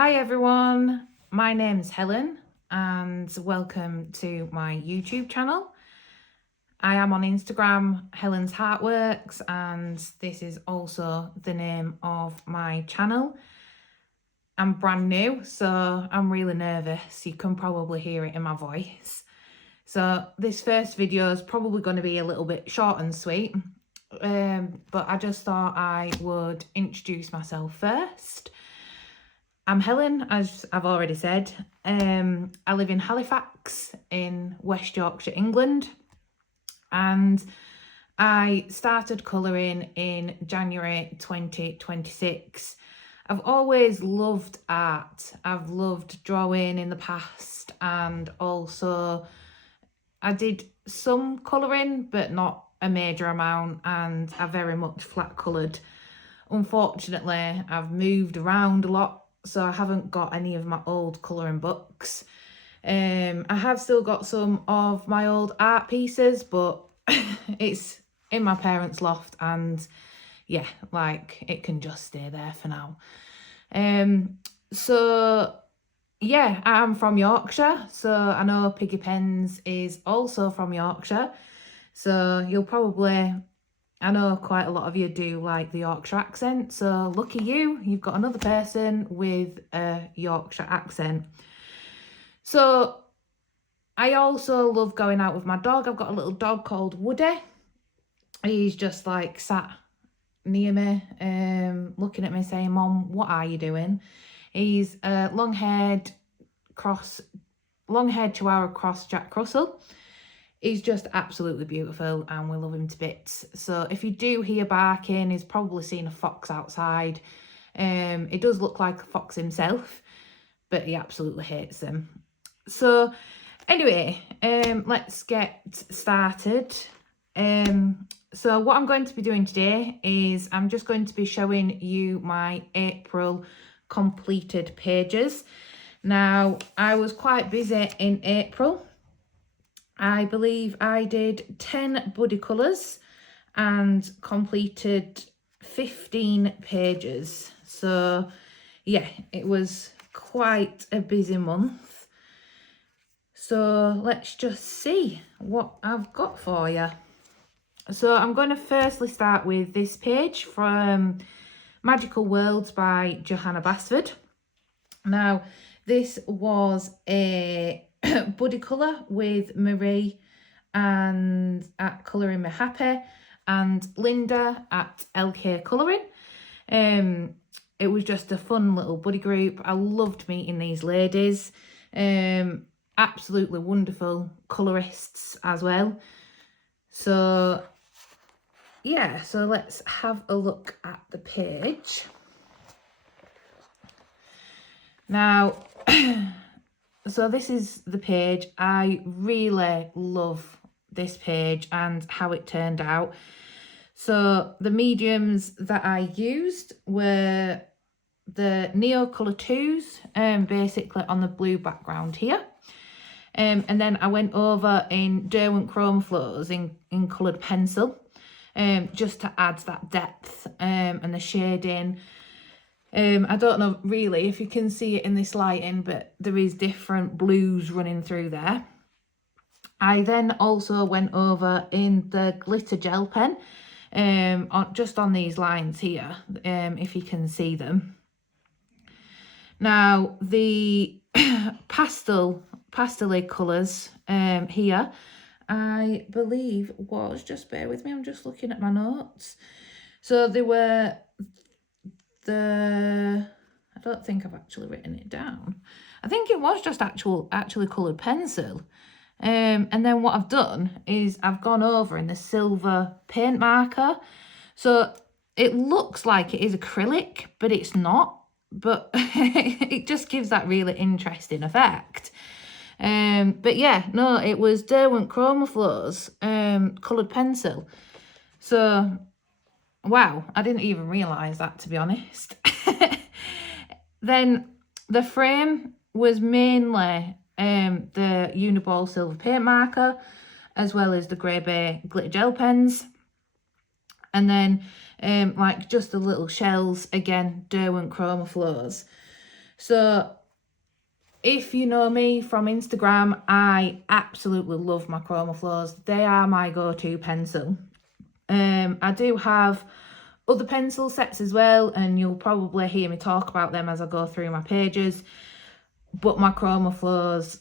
Hi everyone, my name's Helen and welcome to my YouTube channel. I am on Instagram, Helen's Heartworks, and this is also the name of my channel. I'm brand new, so I'm really nervous. You can probably hear it in my voice. So this first video is probably going to be a little bit short and sweet, but I just thought I would introduce myself first. I'm Helen, as I've already said. I live in Halifax in West Yorkshire, England, and I started colouring in January 2026. I've always loved art. I've loved drawing in the past, and also I did some colouring but not a major amount, and I very much flat coloured. Unfortunately, I've moved around a lot, so I haven't got any of my old colouring books. I have still got some of my old art pieces, but it's in my parents' loft, and yeah, like it can just stay there for now. So yeah, I'm from Yorkshire, so I know Piggy Pens is also from Yorkshire, so you'll probably, I know quite a lot of you do like the Yorkshire accent, so lucky you, you've got another person with a Yorkshire accent. So I also love going out with my dog. I've got a little dog called Woody. He's just like sat near me, looking at me saying, "Mom, what are you doing?" He's a long-haired Chihuahua cross Jack Russell. He's just absolutely beautiful and we love him to bits. So if you do hear barking, he's probably seen a fox outside. It does look like a fox himself, but he absolutely hates them. So anyway, let's get started. So what I'm going to be doing today is I'm just going to be showing you my April completed pages. Now, I was quite busy in April. I believe I did 10 buddy colours and completed 15 pages. So yeah, it was quite a busy month. So let's just see what I've got for you. So I'm going to firstly start with this page from Magical Worlds by Johanna Basford. Now, this was a buddy colour with Marie and at Colouring Me Happy and Linda at LK Colouring. It was just a fun little buddy group. I loved meeting these ladies. Absolutely wonderful colourists as well. So yeah, so let's have a look at the page. Now, so this is the page. I really love this page and how it turned out. So the mediums that I used were the Neo Colour 2s, basically on the blue background here. And then I went over in Derwent Chrome Flows in coloured pencil, just to add that depth and the shading. I don't know really if you can see it in this lighting, but there is different blues running through there. I then also went over in the glitter gel pen, just on these lines here, if you can see them. Now the pastel colours here, I believe was, just bear with me, I'm just looking at my notes. So they were I don't think I've actually written it down. I think it was just actually coloured pencil. And then what I've done is I've gone over in the silver paint marker. So it looks like it is acrylic, but it's not. But it just gives that really interesting effect. But yeah, no, it was Derwent Chrome Flows coloured pencil. So wow, I didn't even realise that, to be honest. Then the frame was mainly the Uniball silver paint marker, as well as the Grey Bay glitter gel pens. And then like just the little shells, again, Derwent Chroma Flows. So if you know me from Instagram, I absolutely love my Chroma Flows. They are my go-to pencil. I do have other pencil sets as well, and you'll probably hear me talk about them as I go through my pages. But my Chroma Flows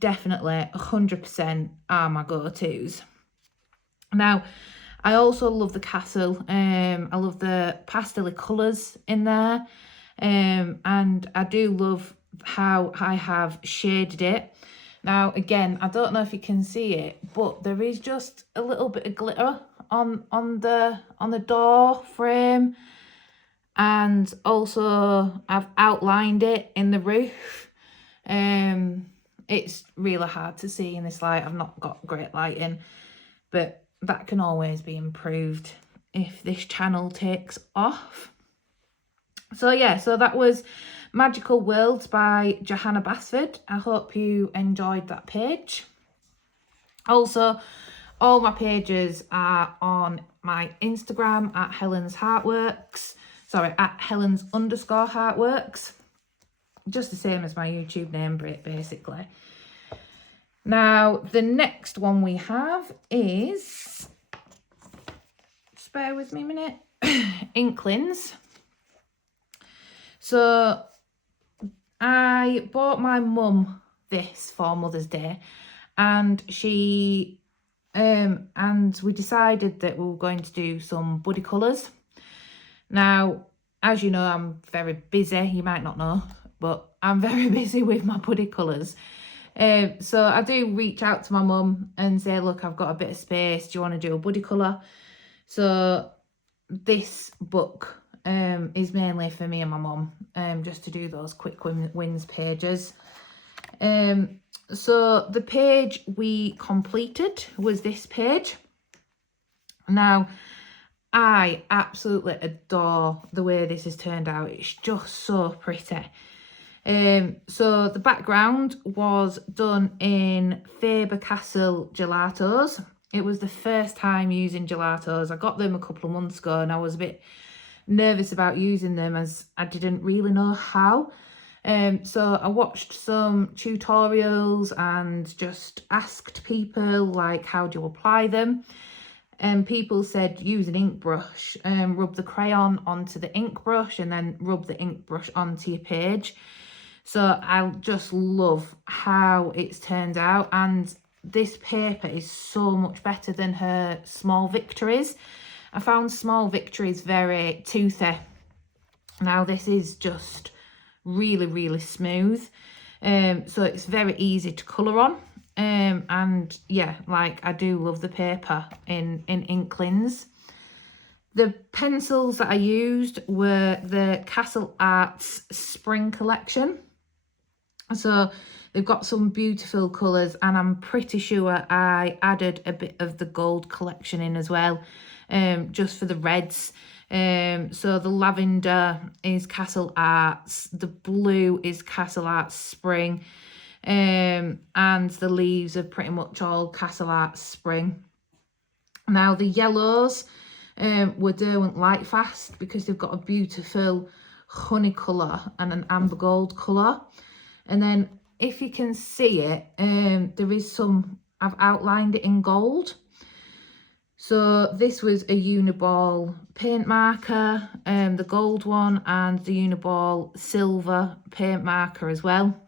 definitely 100% are my go-tos. Now, I also love the Castle. I love the pastel colours in there. And I do love how I have shaded it. Now, again, I don't know if you can see it, but there is just a little bit of glitter on the door frame. And also I've outlined it in the roof. It's really hard to see in this light. I've not got great lighting, but that can always be improved if this channel takes off. So yeah, so that was Magical Worlds by Johanna Basford. I hope you enjoyed that page. Also, all my pages are on my Instagram at Helen's Heartworks. Sorry, at Helen's_Heartworks. Just the same as my YouTube name, basically. Now, the next one we have is, just bear with me a minute, Inklings. So I bought my mum this for Mother's Day, and she and we decided that we were going to do some buddy colours. Now, as you know, I'm very busy. You might not know, but I'm very busy with my buddy colours. So I do reach out to my mum and say, look, I've got a bit of space. Do you want to do a buddy colour? So this book is mainly for me and my mum, just to do those quick wins pages. So the page we completed was this page. Now, I absolutely adore the way this has turned out. It's just so pretty. So the background was done in Faber-Castell gelatos. It was the first time using gelatos. I got them a couple of months ago and I was a bit nervous about using them as I didn't really know how. So I watched some tutorials and just asked people, like, how do you apply them? And people said use an ink brush, rub the crayon onto the ink brush and then rub the ink brush onto your page. So I just love how it's turned out, and this paper is so much better than her Small Victories. I found Small Victories very toothy. Now this is just really, really smooth. So it's very easy to colour on. And yeah, like, I do love the paper in Inklings. The pencils that I used were the Castle Arts Spring Collection. So they've got some beautiful colours, and I'm pretty sure I added a bit of the gold collection in as well, just for the reds. So the lavender is Castle Arts, the blue is Castle Arts Spring, and the leaves are pretty much all Castle Arts Spring. Now the yellows were Derwent Lightfast, because they've got a beautiful honey colour and an amber gold colour. And then if you can see it, there is some, I've outlined it in gold. So this was a Uniball paint marker, the gold one, and the Uniball silver paint marker as well.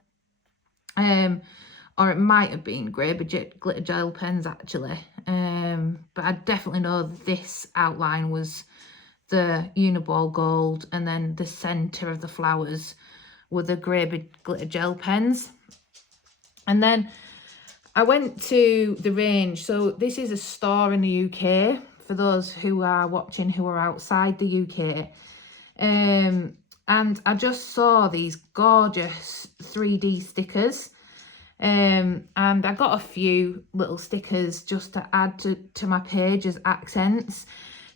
Or it might have been grey glitter gel pens actually. But I definitely know this outline was the Uniball gold, and then the centre of the flowers were the grey glitter gel pens. And then I went to the range. So this is a store in the UK, for those who are watching who are outside the UK. And I just saw these gorgeous 3D stickers. And I got a few little stickers just to add to my page as accents,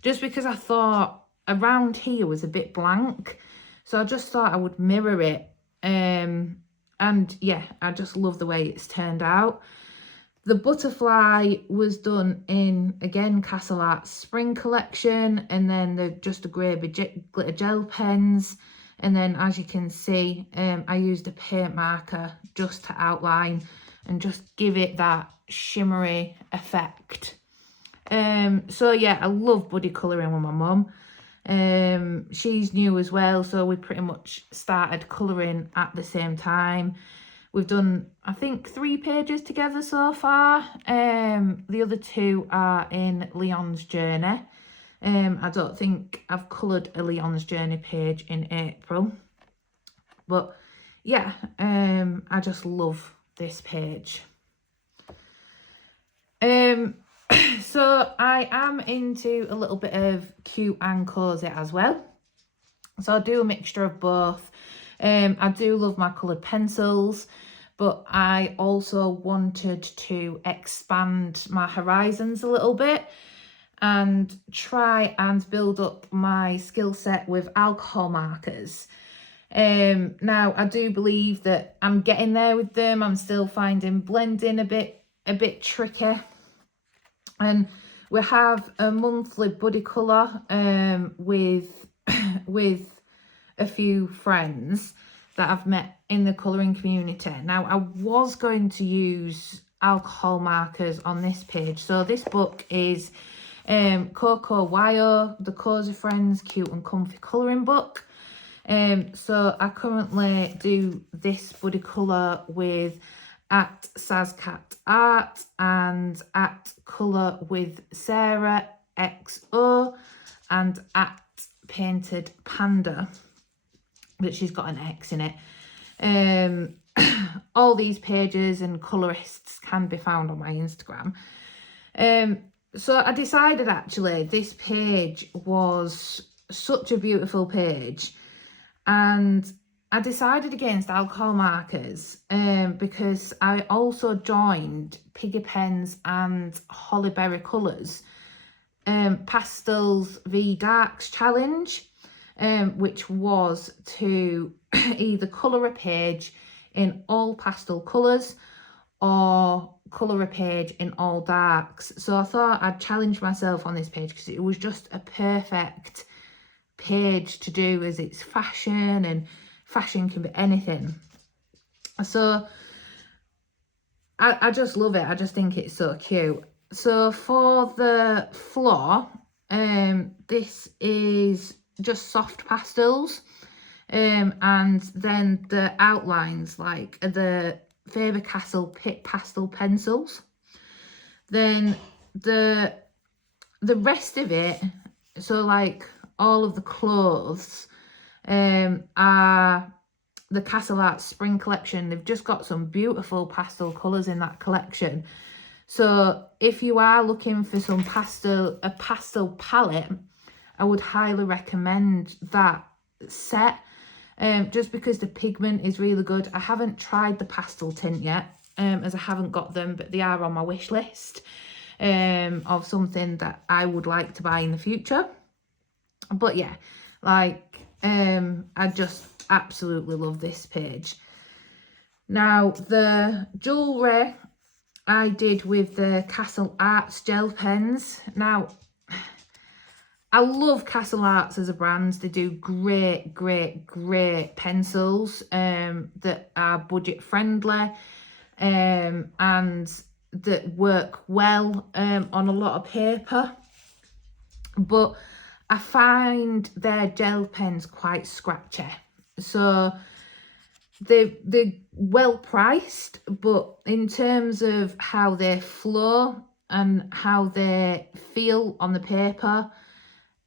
just because I thought around here was a bit blank. So I just thought I would mirror it. And yeah, I just love the way it's turned out. The butterfly was done in, again, Castle Arts Spring Collection, and then just the grey glitter gel pens. And then as you can see, I used a paint marker just to outline and just give it that shimmery effect. So yeah, I love buddy colouring with my mum. She's new as well, so we pretty much started colouring at the same time. We've done, I think, 3 pages together so far. The other 2 are in Leon's Journey. I don't think I've coloured a Leon's Journey page in April. But yeah, I just love this page. So I am into a little bit of cute and cosy as well. So I do a mixture of both. I do love my coloured pencils, but I also wanted to expand my horizons a little bit and try and build up my skill set with alcohol markers. Now I do believe that I'm getting there with them. I'm still finding blending a bit tricky. And we have a monthly buddy colour with a few friends that I've met in the colouring community. Now, I was going to use alcohol markers on this page. So this book is Coco Wyo, the Cozy Friends Cute and Comfy Colouring Book. So I currently do this buddy colour with at Sazcat Art and at Colour with Sarah XO and at Painted Panda, but she's got an X in it. All these pages and colourists can be found on my Instagram. So I decided actually this page was such a beautiful page, and I decided against alcohol markers because I also joined Piggy Pens and Hollyberry Colours Pastels v Darks challenge, which was to either colour a page in all pastel colours or colour a page in all darks. So I thought I'd challenge myself on this page because it was just a perfect page to do, as it's fashion, and fashion can be anything. So I just love it. I just think it's so cute. So for the floor, this is just soft pastels, and then the outlines like the Faber-Castell Pitt pastel pencils. Then the rest of it, so like all of the clothes, are the Castle Art Spring collection. They've just got some beautiful pastel colours in that collection. So if you are looking for a pastel palette, I would highly recommend that set, just because the pigment is really good. I haven't tried the pastel tint yet, as I haven't got them, but they are on my wish list of something that I would like to buy in the future. But yeah, like I just absolutely love this page. Now the jewellery I did with the Castle Arts gel pens. Now I love Castle Arts as a brand. They do great pencils that are budget friendly and that work well on a lot of paper. But I find their gel pens quite scratchy. So they're well priced, but in terms of how they flow and how they feel on the paper,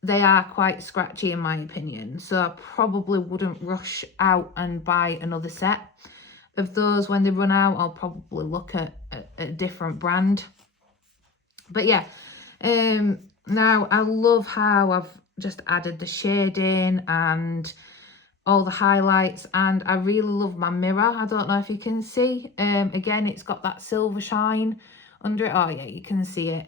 they are quite scratchy in my opinion. So I probably wouldn't rush out and buy another set of those. When they run out, I'll probably look at a different brand. But yeah, now I love how I've just added the shading and all the highlights, and I really love my mirror. I don't know if you can see, again it's got that silver shine under it. Oh yeah, you can see it.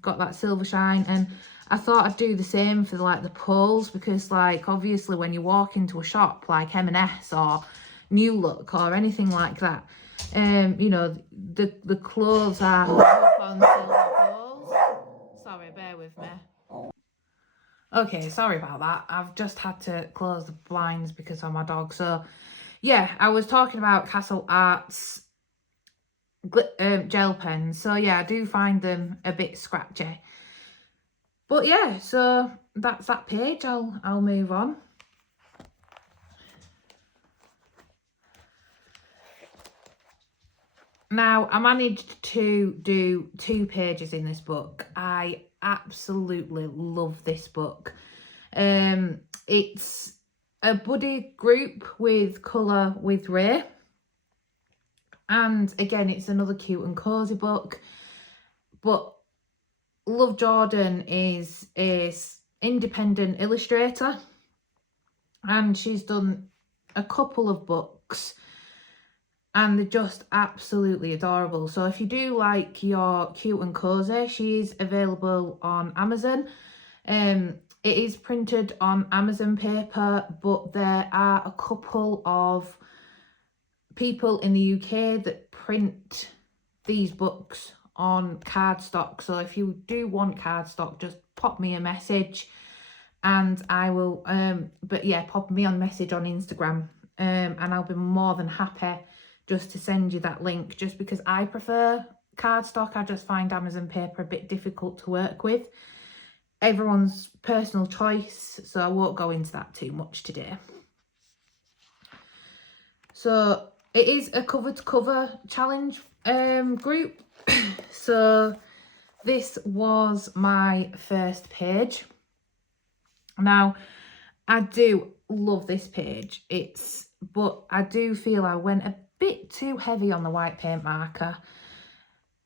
Got that silver shine, and I thought I'd do the same for like the poles, because like obviously when you walk into a shop like M&S or New Look or anything like that, you know, the clothes are up on silver poles. Sorry, bear with me. Okay, sorry about that. I've just had to close the blinds because of my dog. So yeah, I was talking about Castle Arts gel pens. So yeah, I do find them a bit scratchy. But yeah, so that's that page. I'll move on. Now, I managed to do 2 pages in this book. I absolutely love this book. It's a buddy group with Colour with Ray. And again, it's another cute and cozy book. But Love Jordan is an independent illustrator. And she's done a couple of books. And they're just absolutely adorable. So if you do like your cute and cozy, she's available on Amazon. It is printed on Amazon paper, but there are a couple of people in the UK that print these books on cardstock. So if you do want cardstock, just pop me a message and I will, but yeah, pop me on message on Instagram, and I'll be more than happy just to send you that link, just because I prefer cardstock. I just find Amazon paper a bit difficult to work with. Everyone's personal choice, so I won't go into that too much today. So it is a cover to cover challenge group. So this was my first page. Now, I do love this page. But I do feel I went a bit too heavy on the white paint marker.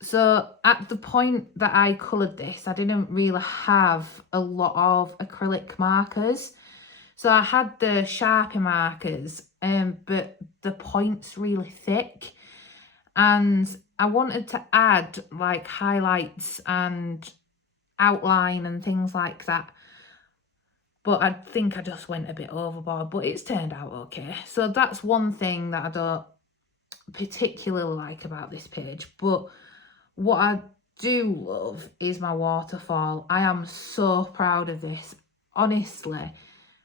So at the point that I coloured this, I didn't really have a lot of acrylic markers. So I had the Sharpie markers, but the point's really thick. And I wanted to add like highlights and outline and things like that. But I think I just went a bit overboard, but it's turned out okay. So that's one thing that I don't particularly like about this page. But what I do love is my waterfall. I am so proud of this. Honestly,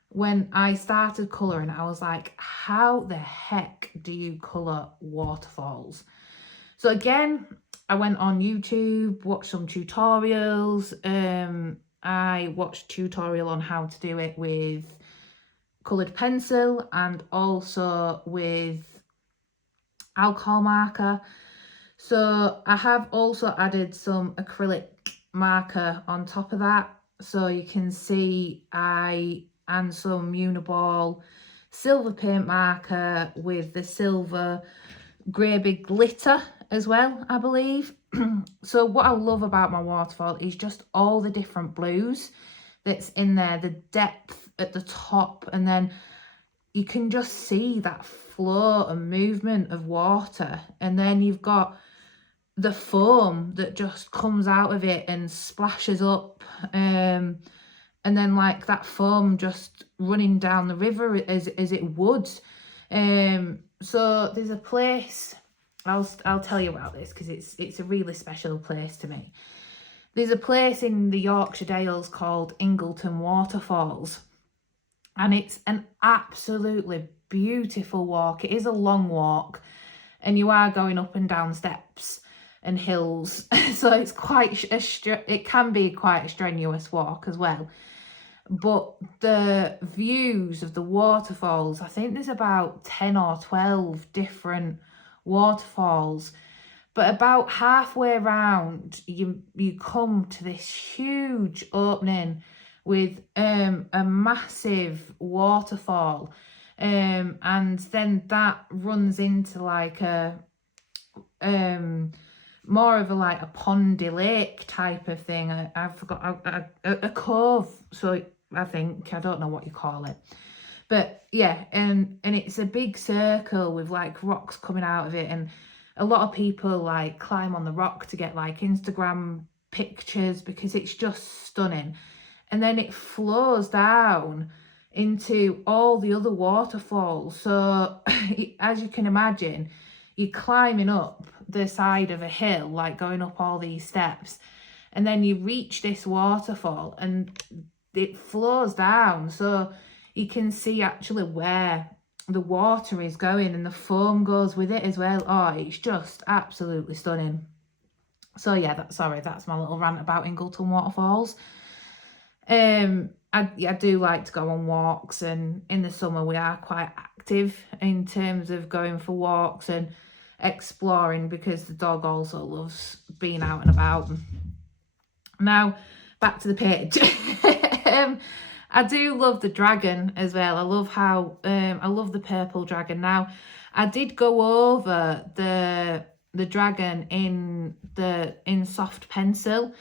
when I started colouring, I was like, how the heck do you colour waterfalls? So again, I went on YouTube, watched some tutorials. I watched a tutorial on how to do it with coloured pencil and also with alcohol marker. So I have also added some acrylic marker on top of that. So you can see and some Uniball silver paint marker with the silver grey big glitter as well, I believe. So what I love about my waterfall is just all the different blues that's in there, the depth at the top, and then you can just see that flow and movement of water. And then you've got the foam that just comes out of it and splashes up, and then like that foam just running down the river as it would. So there's a place, I'll tell you about this because it's a really special place to me. There's a place in the Yorkshire Dales called Ingleton Waterfalls, and it's an absolutely beautiful walk. It is a long walk and you are going up and down steps and hills, so it's it can be quite a strenuous walk as well. But the views of the waterfalls, I think there's about 10 or 12 different waterfalls, but about halfway around you come to this huge opening with a massive waterfall, and then that runs into like a more of a pondy lake type of thing. I forgot, a cove, so I don't know what you call it, but yeah, and it's a big circle with like rocks coming out of it, and a lot of people like climb on the rock to get like Instagram pictures because it's just stunning. And then it flows down into all the other waterfalls. So as you can imagine, you're climbing up the side of a hill, like going up all these steps, and then you reach this waterfall, and it flows down, so you can see actually where the water is going, and the foam goes with it as well. Oh, it's just absolutely stunning. So yeah, that's my little rant about Ingleton waterfalls. I do like to go on walks, and in the summer we are quite active in terms of going for walks and exploring, because the dog also loves being out and about. Now back to the page. I do love the dragon as well. I love how I love the purple dragon. Now I did go over the dragon in soft pencil,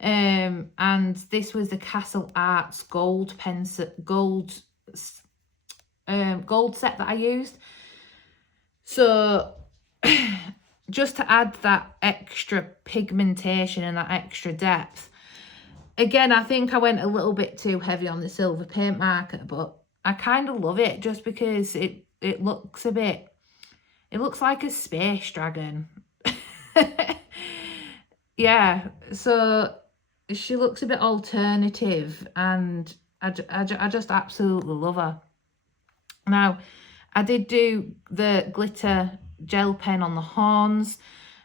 and this was the Castle Arts gold pencil gold set that I used. So just to add that extra pigmentation and that extra depth. Again, I think I went a little bit too heavy on the silver paint marker, but I kind of love it just because it looks a bit, it looks like a space dragon. Yeah, so she looks a bit alternative, and I just absolutely love her. Now, I did do the glitter gel pen on the horns,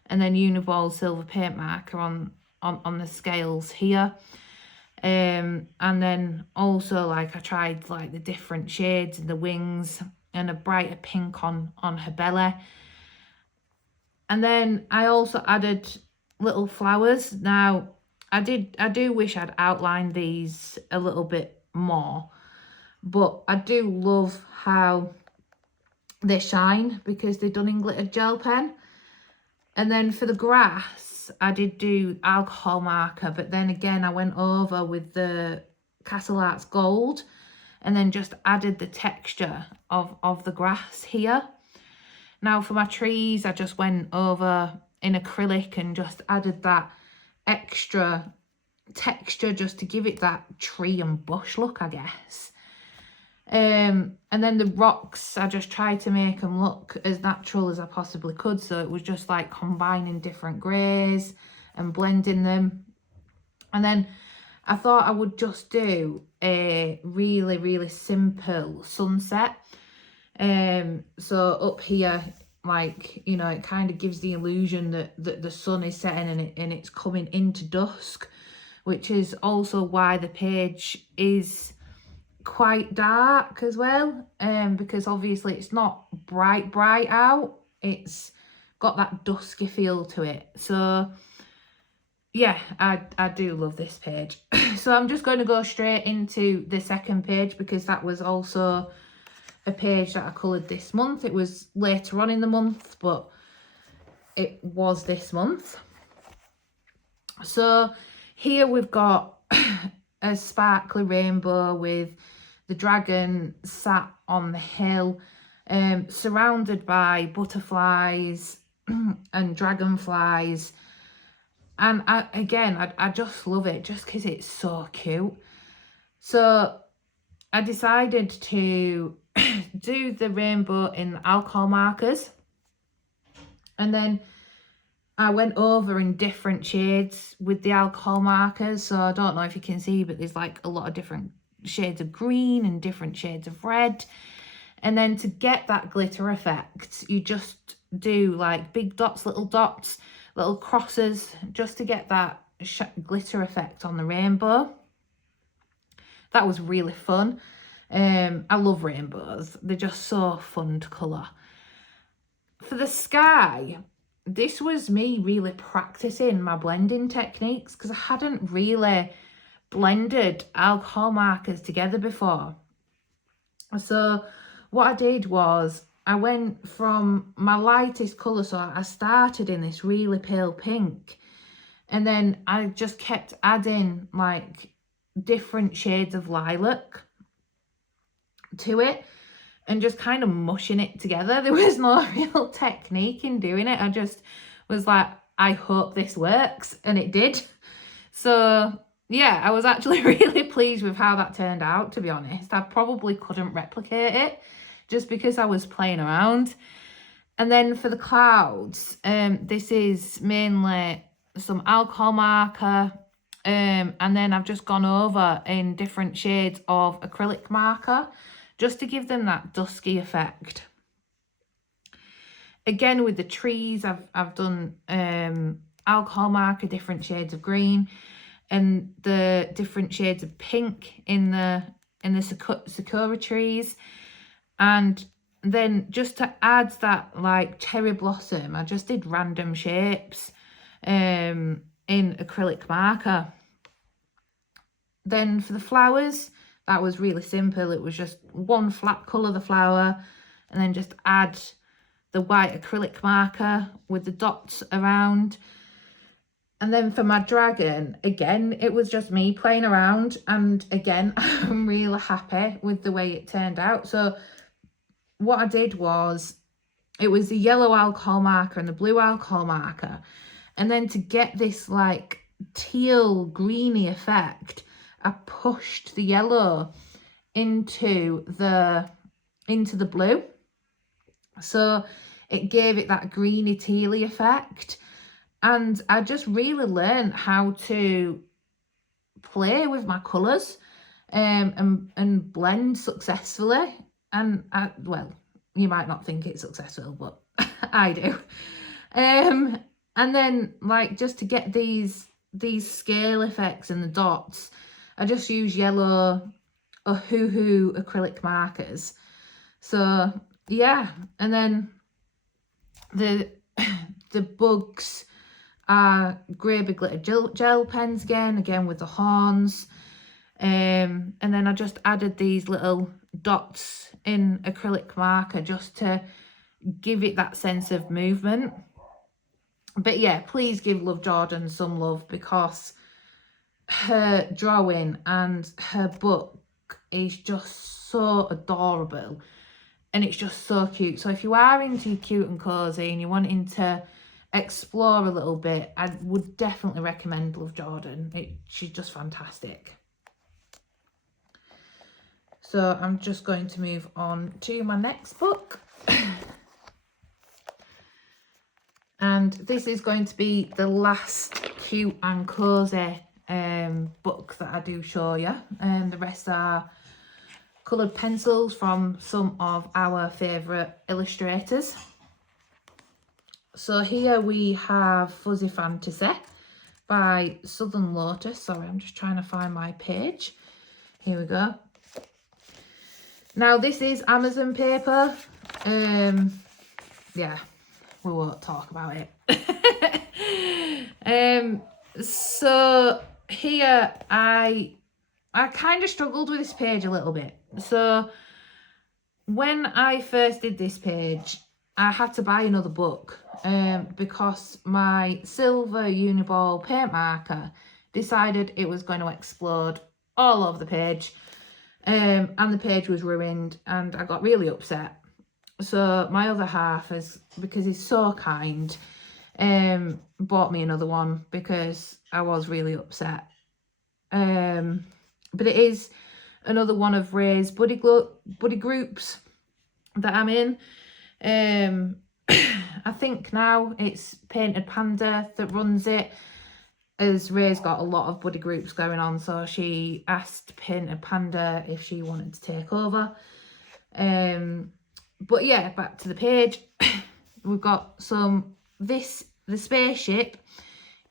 and then Uniball silver paint marker on the scales here. And then also, like, I tried like the different shades in the wings and a brighter pink on her belly. And then I also added little flowers. Now I do wish I'd outlined these a little bit more, but I do love how they shine because they're done in glitter gel pen. And then for the grass, I did do alcohol marker, but then again I went over with the Castle Arts gold and then just added the texture of the grass here. Now for my trees, I just went over in acrylic and just added that extra texture just to give it that tree and bush look, I guess. And then the rocks, I just tried to make them look as natural as I possibly could, so it was just like combining different greys and blending them. And then I thought I would just do a really simple sunset. So up here, like, you know, it kind of gives the illusion that the sun is setting and it's coming into dusk, which is also why the page is quite dark as well, because obviously it's not bright out, it's got that dusky feel to it. So yeah, I do love this page. So I'm just going to go straight into the second page because that was also a page that I coloured this month. It was later on in the month, but it was this month. So here we've got a sparkly rainbow with the dragon sat on the hill, surrounded by butterflies and dragonflies. And I just love it just because it's so cute. So I decided to do the rainbow in alcohol markers. And then I went over in different shades with the alcohol markers. So I don't know if you can see, but there's like a lot of different shades of green and different shades of red. And then to get that glitter effect, you just do like big dots, little crosses, just to get that glitter effect on the rainbow. That was really fun. I love rainbows. They're just so fun to colour. For the sky, this was me really practicing my blending techniques because I hadn't really blended alcohol markers together before. So what I did was I went from my lightest colour, so I started in this really pale pink, and then I just kept adding like different shades of lilac to it and just kind of mushing it together. There was no real technique in doing it. I just was like, I hope this works, and it did. So yeah, I was actually really pleased with how that turned out, to be honest. I probably couldn't replicate it just because I was playing around. And then for the clouds, this is mainly some alcohol marker And then I've just gone over in different shades of acrylic marker just to give them that dusky effect. Again, with the trees, I've done alcohol marker, different shades of green, and the different shades of pink in the sakura trees. And then just to add that like cherry blossom, I just did random shapes in acrylic marker. Then for the flowers, that was really simple. It was just one flat colour of the flower, and then just add the white acrylic marker with the dots around. And then for my dragon, again, it was just me playing around, and again, I'm really happy with the way it turned out. So what I did was, it was the yellow alcohol marker and the blue alcohol marker, and then to get this like teal greeny effect, I pushed the yellow into the blue, so it gave it that greeny tealy effect. And I just really learned how to play with my colours and blend successfully. And well, you might not think it's successful, but I do. And then like just to get these scale effects and the dots, I just use yellow Ohuhu acrylic markers. So yeah, and then the bugs are grey big glitter gel pens again with the horns. And then I just added these little dots in acrylic marker just to give it that sense of movement. But yeah, please give Love Jordan some love, because her drawing and her book is just so adorable, and it's just so cute. So if you are into your cute and cozy and you're wanting to explore a little bit, I would definitely recommend Love Jordan. She's just fantastic. So I'm just going to move on to my next book. And this is going to be the last cute and cozy book that I do show you. And the rest are coloured pencils from some of our favourite illustrators. So here we have Fuzzy Fantasy by Southern Lotus. Sorry, I'm just trying to find my page. Here we go. Now this is Amazon paper. Yeah, we won't talk about it. So here I kind of struggled with this page a little bit. So when I first did this page, I had to buy another book because my silver Uniball paint marker decided it was going to explode all over the page, and the page was ruined, and I got really upset. So my other half, because he's so kind, bought me another one because I was really upset. But it is another one of Ray's buddy groups that I'm in. I think now it's Painted Panda that runs it, as Ray's got a lot of buddy groups going on, so she asked Painted Panda if she wanted to take over. But yeah, back to the page. We've got the spaceship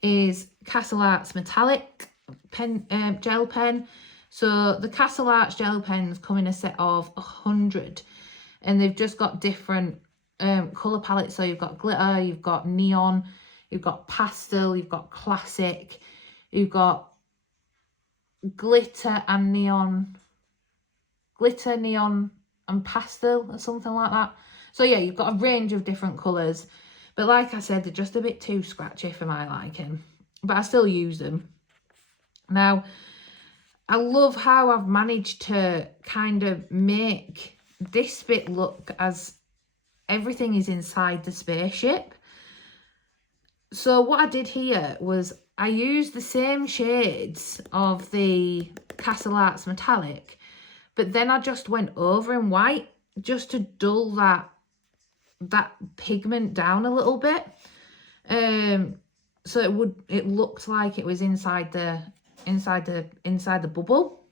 is Castle Arts metallic pen, gel pen. So the Castle Arts gel pens come in a set of 100, and they've just got different colour palettes. So you've got glitter, you've got neon, you've got pastel, you've got classic, you've got glitter, neon, and pastel, or something like that. So yeah, you've got a range of different colours. But like I said, they're just a bit too scratchy for my liking. But I still use them. Now, I love how I've managed to kind of make this bit look as everything is inside the spaceship. So what I did here was I used the same shades of the Castle Arts metallic, but then I just went over in white just to dull that pigment down a little bit. So it looked like it was inside the inside the bubble.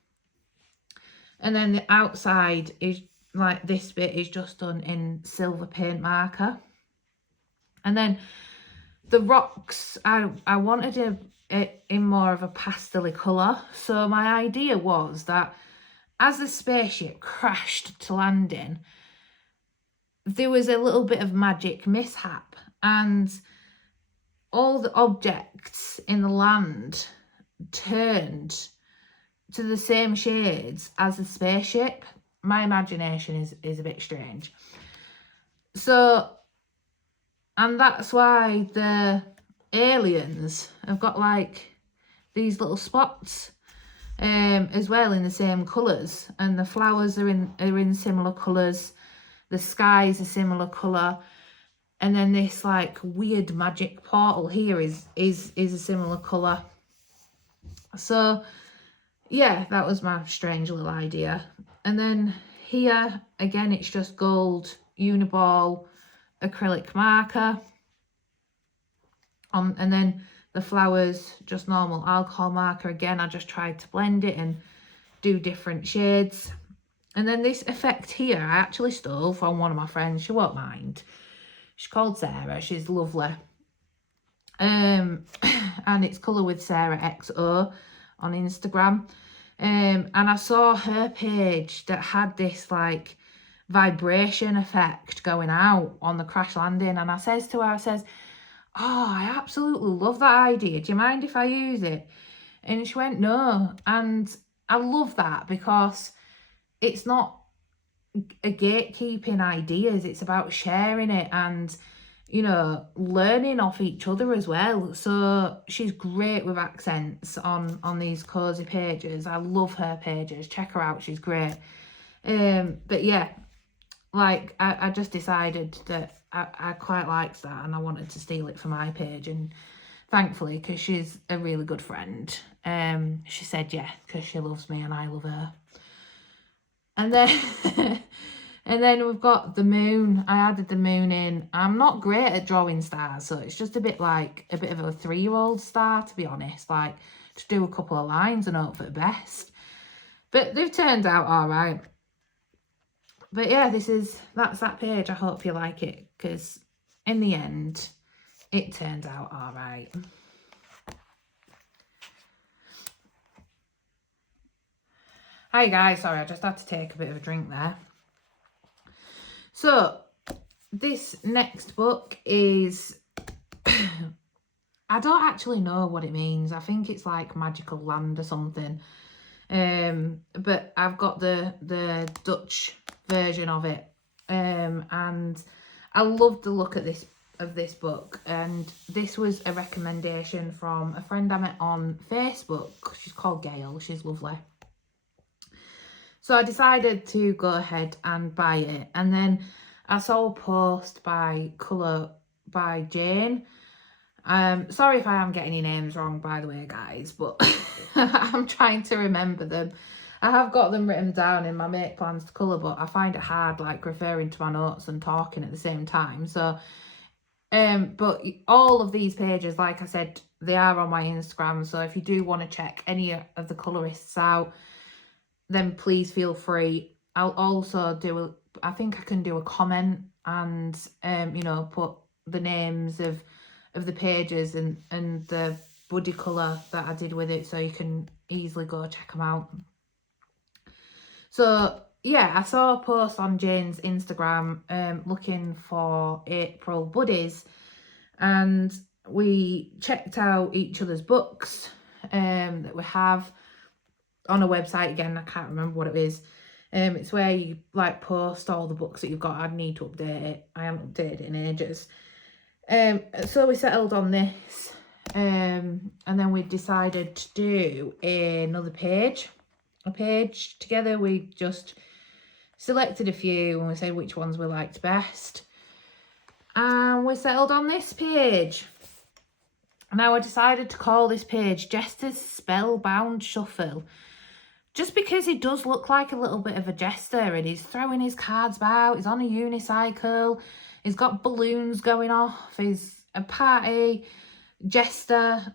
And then the outside is like this bit is just done in silver paint marker. And then the rocks, I wanted it in more of a pastel-y colour. So my idea was that as the spaceship crashed to landing, there was a little bit of magic mishap, and all the objects in the land turned to the same shades as the spaceship. My imagination is a bit strange. So, and that's why the aliens have got like these little spots as well in the same colours, and the flowers are in similar colours, the sky's a similar colour, and then this like weird magic portal here is a similar colour. So yeah, that was my strange little idea. And then here again, it's just gold uniball acrylic marker, and then the flowers just normal alcohol marker. Again, I just tried to blend it and do different shades. And then this effect here I actually stole from one of my friends. She won't mind. She's called Sarah. She's lovely. And it's Colour with Sarah XO on Instagram. And I saw her page that had this like vibration effect going out on the crash landing, and I says to her, I says, oh, I absolutely love that idea, do you mind if I use it? And she went, no. And I love that because it's not a gatekeeping ideas, it's about sharing it and, you know, learning off each other as well. So she's great with accents on these cozy pages. I love her pages, check her out, she's great. But yeah, like I just decided that I quite liked that, and I wanted to steal it for my page, and thankfully, because she's a really good friend, she said yeah, because she loves me and I love her. And then and then we've got the moon. I added the moon in. I'm not great at drawing stars, so it's just a bit of a 3-year-old star, to be honest, like to do a couple of lines and hope for the best. But they've turned out all right. But yeah, that's that page. I hope you like it, because in the end, it turned out all right. Hi guys, sorry, I just had to take a bit of a drink there. So this next book is, I don't actually know what it means. I think it's like magical land or something. But I've got the Dutch version of it, and I love the look of this book, and this was a recommendation from a friend I met on Facebook. She's called Gail, she's lovely. So I decided to go ahead and buy it, and then I saw a post by Colour by Jane. Sorry if I am getting your names wrong, by the way, guys, but I'm trying to remember them. I have got them written down in my make plans to colour, but I find it hard, like, referring to my notes and talking at the same time. So, but all of these pages, like I said, they are on my Instagram. So if you do want to check any of the colourists out, then please feel free. I'll also I think I can do a comment and, you know, put the names of the pages and the buddy colour that I did with it, so you can easily go check them out. So yeah, I saw a post on Jane's Instagram looking for April buddies, and we checked out each other's books that we have on a website. Again, I can't remember what it is. It's where you like post all the books that you've got. I'd need to update it. I haven't updated it in ages. So we settled on this, and then we decided to do another page together. We just selected a few and we said which ones we liked best, and we settled on this page. Now I decided to call this page Jester's Spellbound Shuffle, just because he does look like a little bit of a jester, and he's throwing his cards about, he's on a unicycle, he's got balloons going off, he's a party, jester.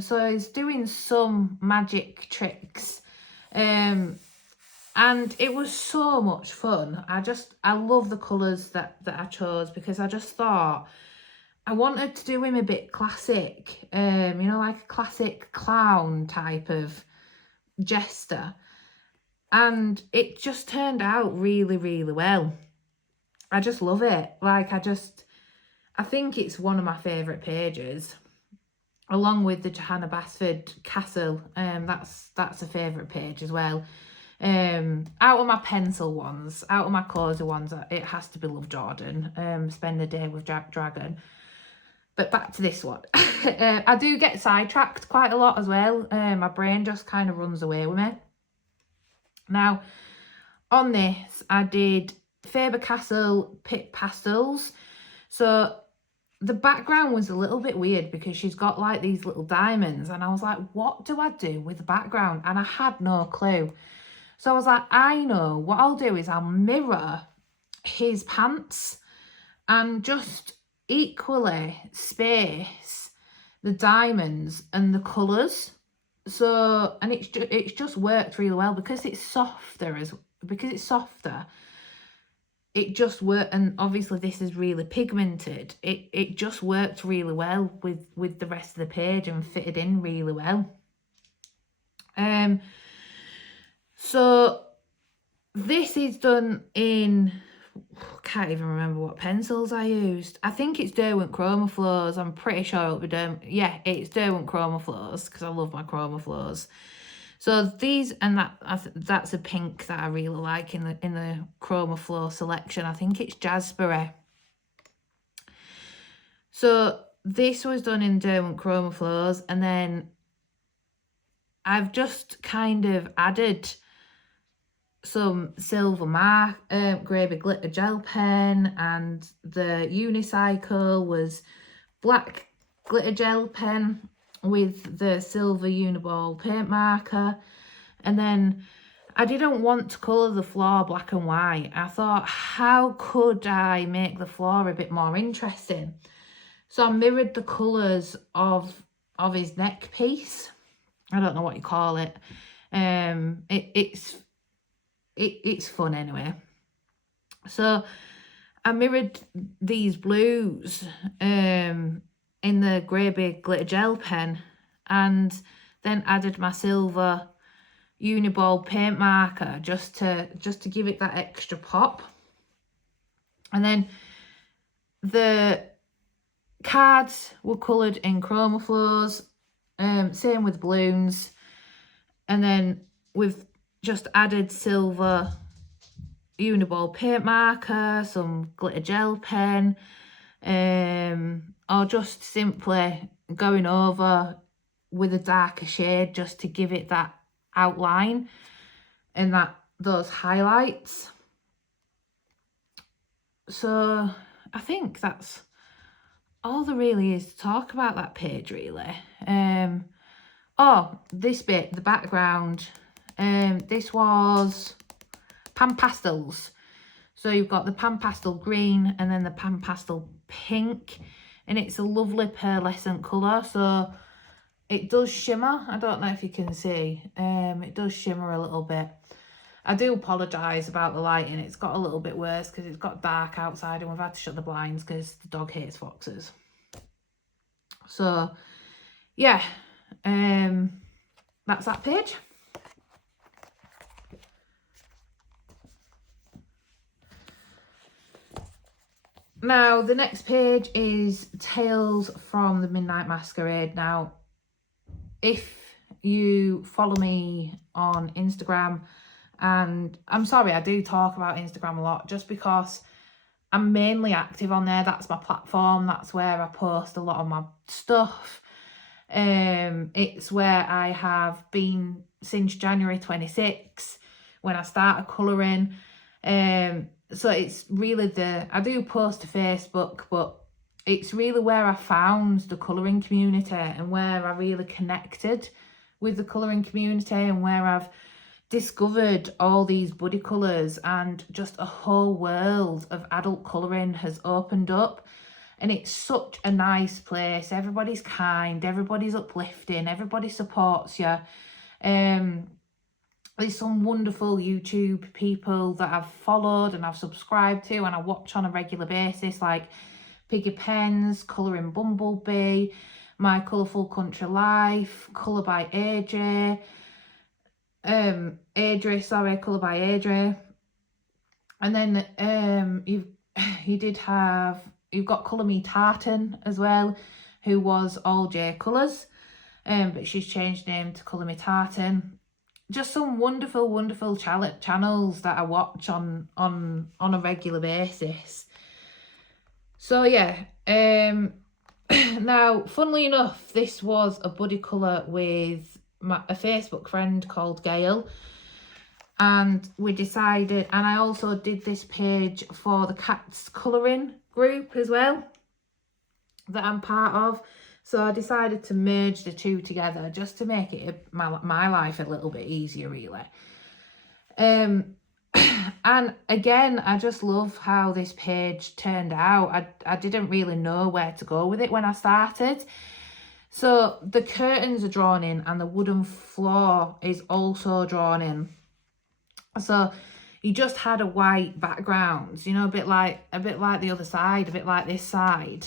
So he's doing some magic tricks. And it was so much fun. I love the colours that I chose, because I just thought I wanted to do him a bit classic, you know, like a classic clown type of jester. And it just turned out really, really well. I just love it. Like, I think it's one of my favourite pages, along with the Johanna Basford Castle. That's a favourite page as well. Out of my pencil ones, out of my cosy ones, it has to be Love Jordan. Spend a Day with Jack Dragon. But back to this one. I do get sidetracked quite a lot as well. My brain just kind of runs away with me. Now, on this, I did Faber-Castell Pit Pastels. So the background was a little bit weird, because she's got like these little diamonds, and I was like, what do I do with the background? And I had no clue. So I was like, I know what I'll do is I'll mirror his pants and just equally space the diamonds and the colours. So, and it's just worked really well, because it's softer. It just worked, and obviously this is really pigmented. It just worked really well with the rest of the page and fitted in really well. So this is done in, can't even remember what pencils I used. I think it's Derwent Chroma Flows. I'm pretty sure it'll be yeah, it's Derwent Chroma Flows, because I love my Chroma Flows. So these, and that's a pink that I really like in the Chroma Flow selection. I think it's Jazzberry. So this was done in Derwent Chroma Flows, and then I've just kind of added some silver Graby glitter gel pen, and the unicycle was black glitter gel pen with the silver uniball paint marker. And then I didn't want to colour the floor black and white. I thought, how could I make the floor a bit more interesting? So I mirrored the colours of his neck piece. I don't know what you call it. It's fun anyway. So I mirrored these blues in the Graby glitter gel pen, and then added my silver uniball paint marker just to give it that extra pop. And then the cards were coloured in Chroma Flows, same with balloons, and then we've just added silver uniball paint marker, some glitter gel pen, or just simply going over with a darker shade just to give it that outline and those highlights. So I think that's all there really is to talk about that page, really. Oh, this bit, the background, this was Pan Pastels. So you've got the Pan Pastel green and then the Pan Pastel pink, and it's a lovely pearlescent colour, so it does shimmer. I don't know if you can see, it does shimmer a little bit. I do apologise about the lighting. It's got a little bit worse because it's got dark outside and we've had to shut the blinds because the dog hates foxes. So yeah, that's that page. Now the next page is Tales from the Midnight Masquerade. Now, if you follow me on Instagram, and I'm sorry, I do talk about Instagram a lot just because I'm mainly active on there. That's my platform. That's where I post a lot of my stuff. It's where I have been since January 26, when I started colouring. So it's really I do post to Facebook, but it's really where I found the colouring community and where I really connected with the colouring community, and where I've discovered all these buddy colours, and just a whole world of adult colouring has opened up. And it's such a nice place. Everybody's kind, everybody's uplifting, everybody supports you. There's some wonderful YouTube people that I've followed and I've subscribed to and I watch on a regular basis, like Piggy Pens, Colouring Bumblebee, My Colourful Country Life, Colour by Adry, Colour by Adry. And then you've got Colour Me Tartan as well, who was All J Colours, but she's changed name to Colour Me Tartan. Just some wonderful channels that I watch on a regular basis. So yeah, now funnily enough, this was a buddy colour with a Facebook friend called Gail, and we decided, and I also did this page for the cats colouring group as well that I'm part of. So I decided to merge the two together just to make it my life a little bit easier, really. And again, I just love how this page turned out. I didn't really know where to go with it when I started. So the curtains are drawn in and the wooden floor is also drawn in. So you just had a white background, you know, a bit like the other side, a bit like this side.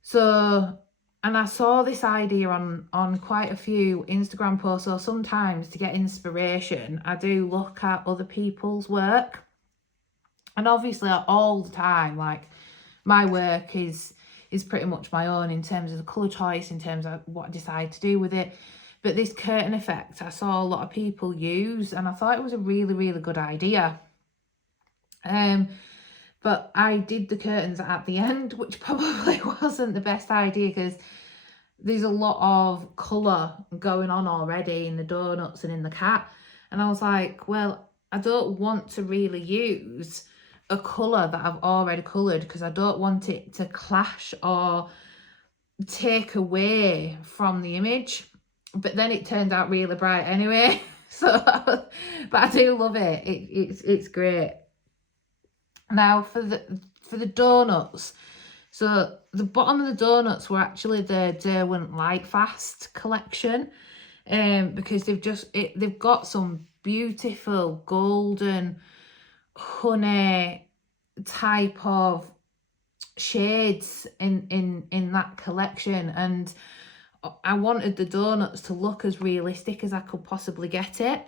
So, and I saw this idea on quite a few Instagram posts. So sometimes to get inspiration, I do look at other people's work. And obviously all the time, like, my work is pretty much my own in terms of the colour choice, in terms of what I decide to do with it. But this curtain effect, I saw a lot of people use, and I thought it was a really good idea. But I did the curtains at the end, which probably wasn't the best idea because there's a lot of colour going on already in the donuts and in the cat. And I was like, well, I don't want to really use a colour that I've already coloured because I don't want it to clash or take away from the image. But then it turned out really bright anyway. So, but I do love it. It's great. Now for the donuts, so the bottom of the donuts were actually the Derwent Lightfast collection, because they've got some beautiful golden honey type of shades in that collection, and I wanted the donuts to look as realistic as I could possibly get it.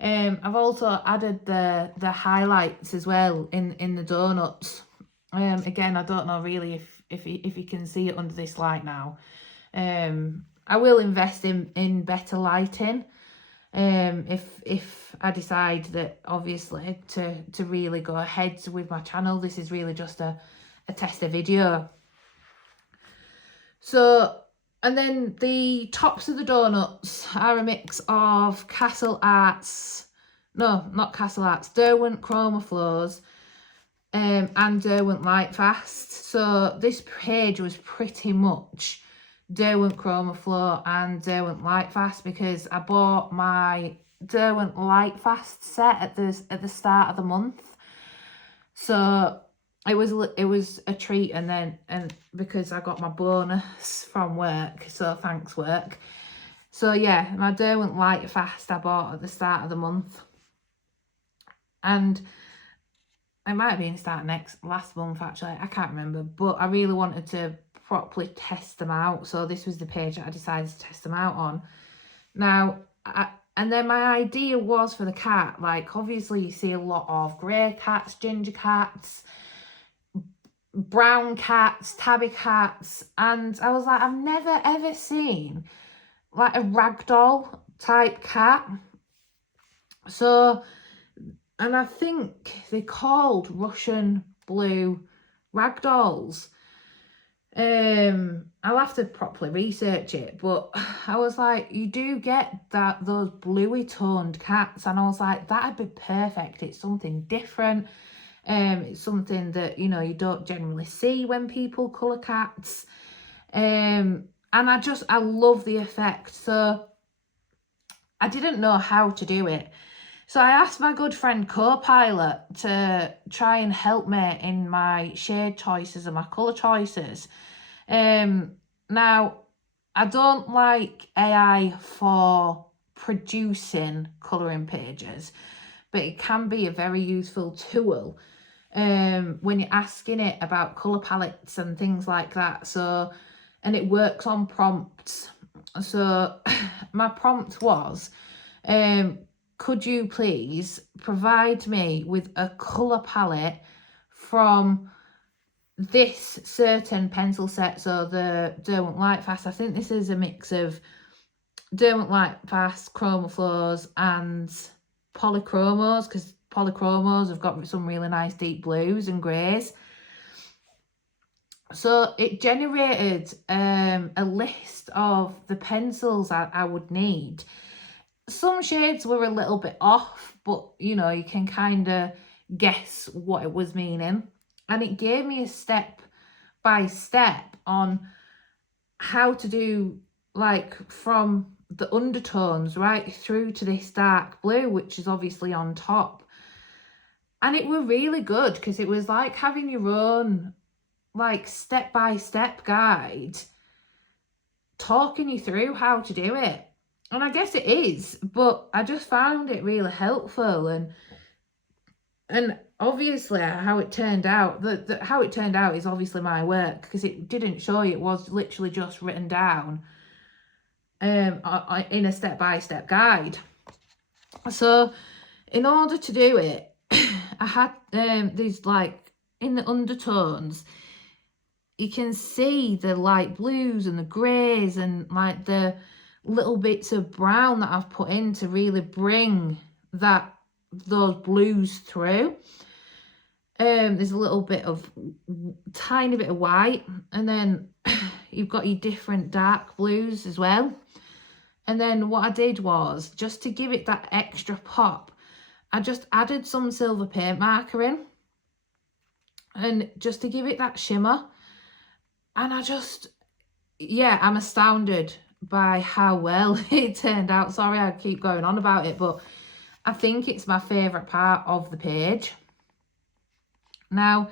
I've also added the highlights as well in the donuts. Again, I don't know really if you can see it under this light now. I will invest in better lighting. If I decide that obviously to really go ahead with my channel. This is really just a tester video. So, and then the tops of the donuts are a mix of Derwent Chroma Flows and Derwent Lightfast. So this page was pretty much Derwent Chroma Flow and Derwent Lightfast because I bought my Derwent Lightfast set at the start of the month. So it was a treat, and because I got my bonus from work, so thanks work. So yeah, my Derwent Lightfast I bought at the start of the month, and it might have been last month actually, I can't remember, but I really wanted to properly test them out, so this was the page that I decided to test them out on. Now, and then my idea was for the cat, like obviously you see a lot of grey cats, ginger cats, brown cats, tabby cats, and I was like, I've never ever seen like a ragdoll type cat. So, and I think they're called Russian blue ragdolls. I'll have to properly research it, but I was like, you do get those bluey toned cats, and I was like, that'd be perfect. It's something different. It's something that, you know, you don't generally see when people colour cats. And I love the effect. So I didn't know how to do it. So I asked my good friend Copilot to try and help me in my shade choices and my colour choices. Now, I don't like AI for producing colouring pages, but it can be a very useful tool when you're asking it about colour palettes and things like that. So, and it works on prompts. So my prompt was, could you please provide me with a colour palette from this certain pencil set? So the Derwent Lightfast, I think this is a mix of Derwent Lightfast, Chromaflows and Polychromos, because Polychromos have got some really nice deep blues and greys. So it generated a list of the pencils I would need. Some shades were a little bit off, but you know, you can kind of guess what it was meaning. And it gave me a step by step on how to do, like, from the undertones right through to this dark blue, which is obviously on top. And it were really good, because it was like having your own, like, step-by-step guide talking you through how to do it. And I guess it is, but I just found it really helpful. And obviously how it turned out, how it turned out is obviously my work, because it didn't show you, it was literally just written down in a step-by-step guide. So in order to do it, I had these, like, in the undertones, you can see the light blues and the greys and, like, the little bits of brown that I've put in to really bring those blues through. There's a little bit of, tiny bit of white, and then you've got your different dark blues as well. And then what I did was, just to give it that extra pop, I just added some silver paint marker in, and just to give it that shimmer. And I just, yeah, I'm astounded by how well it turned out. Sorry, I keep going on about it, but I think it's my favourite part of the page. Now,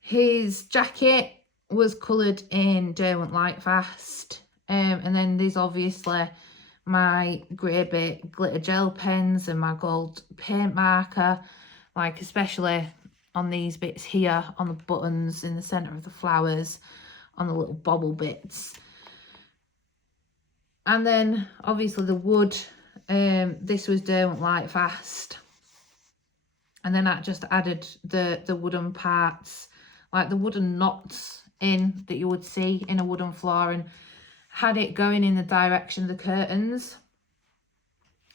his jacket was coloured in Derwent Lightfast, and then there's obviously my grey bit glitter gel pens and my gold paint marker, like especially on these bits here, on the buttons, in the centre of the flowers, on the little bobble bits. And then obviously the wood, this was Derwent Lightfast. And then I just added the wooden parts, like the wooden knots in that you would see in a wooden floor, and had it going in the direction of the curtains.